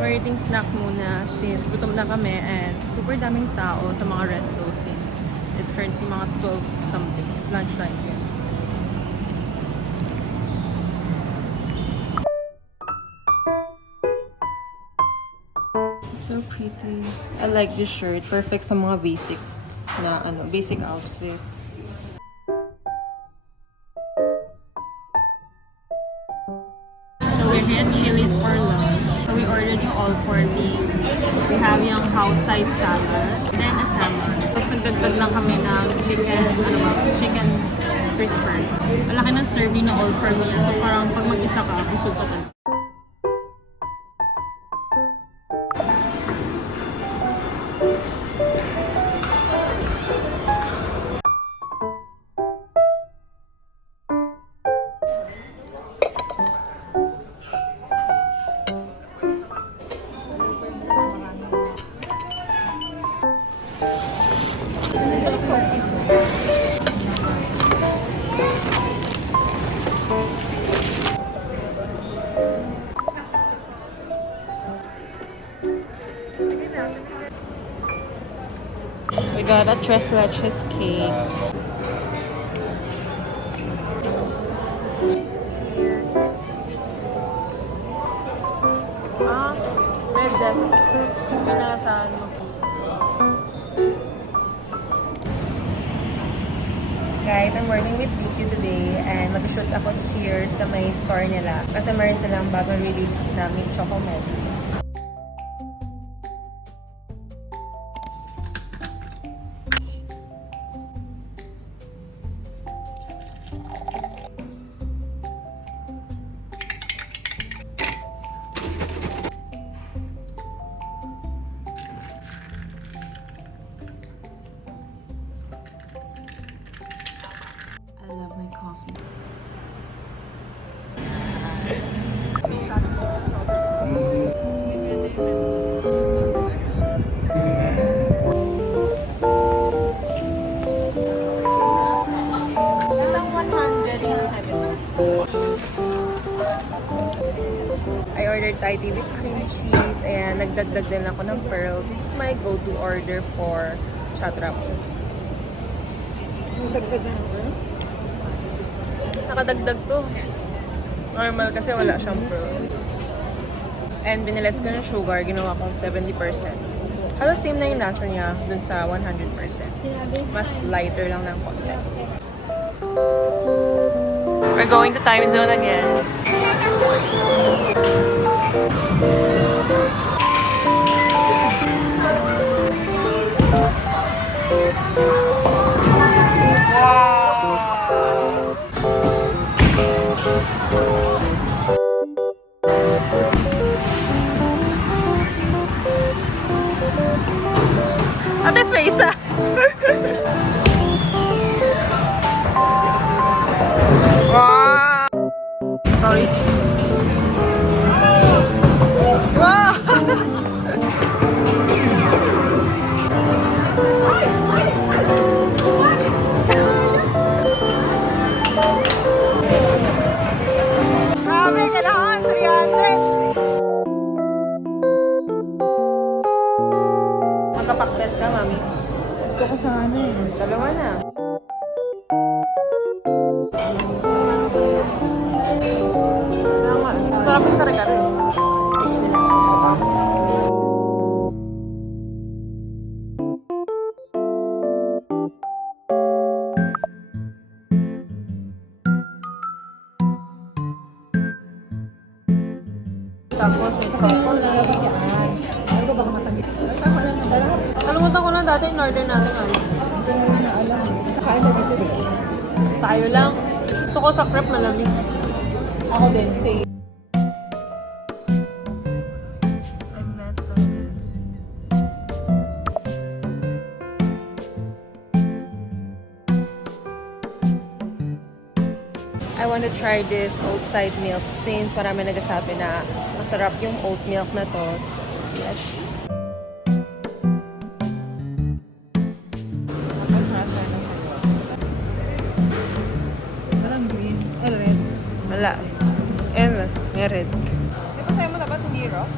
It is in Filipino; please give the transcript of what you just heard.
We're eating snack muna since gutom na kami and super daming tao sa mga resto since it's currently mga 12 something. It's lunchtime here. So pretty. I like this shirt. Perfect sa mga basic outfit. So we're here at Chili's for lunch. So we ordered yung all for me. We have yung house side salad, then a salmon. Tapos nagdagdag lang kami ng chicken crispers. Malaki ng serving na all for me. So parang pag mag-isa ka, busog ka talaga. We got a tres leches cake. Cheers. Red zest. Yun na sa ano. Guys, I'm working with DQ today and mag-shoot ako here sa may store nila kasi meron silang bagong release na mint choco medley. I love my coffee. Isang 100 is 7. I ordered Thai tea with cream cheese and nagdagdag din ako ng pearls. This is my go-to order for chatrap. Nagdagdag ng pearl? Nakadagdag to. Normal kasi wala siyang pearl. And biniles ko ng sugar, ginawa kong 70%. Halos same na yung lasa niya dun sa 100%. Mas lighter lang ng konti. We're going to time zone again. Ate Space! Wow! Sorry. Wow! Grabe ka naman! 300! Magkapakbet ka, mami. Gusto ko sa ano eh. Dalawa na. Sarap yung kare-kare. Tapos may chocolate. Ano ba baka matagit? Kalimutan ko lang dati in-order natin. Hindi na rin na alam. Nakain na dito. Tayo lang. Gusto ko sa crepe malamig. Ako din, same. I want to try this oat side milk since marami nagsasabi na masarap yung oat milk na to. Let's see. Tapos na-try na sa'yo. Walang green. Red. Wala. May red. Di ba sa'yo mo dapat hindi raw?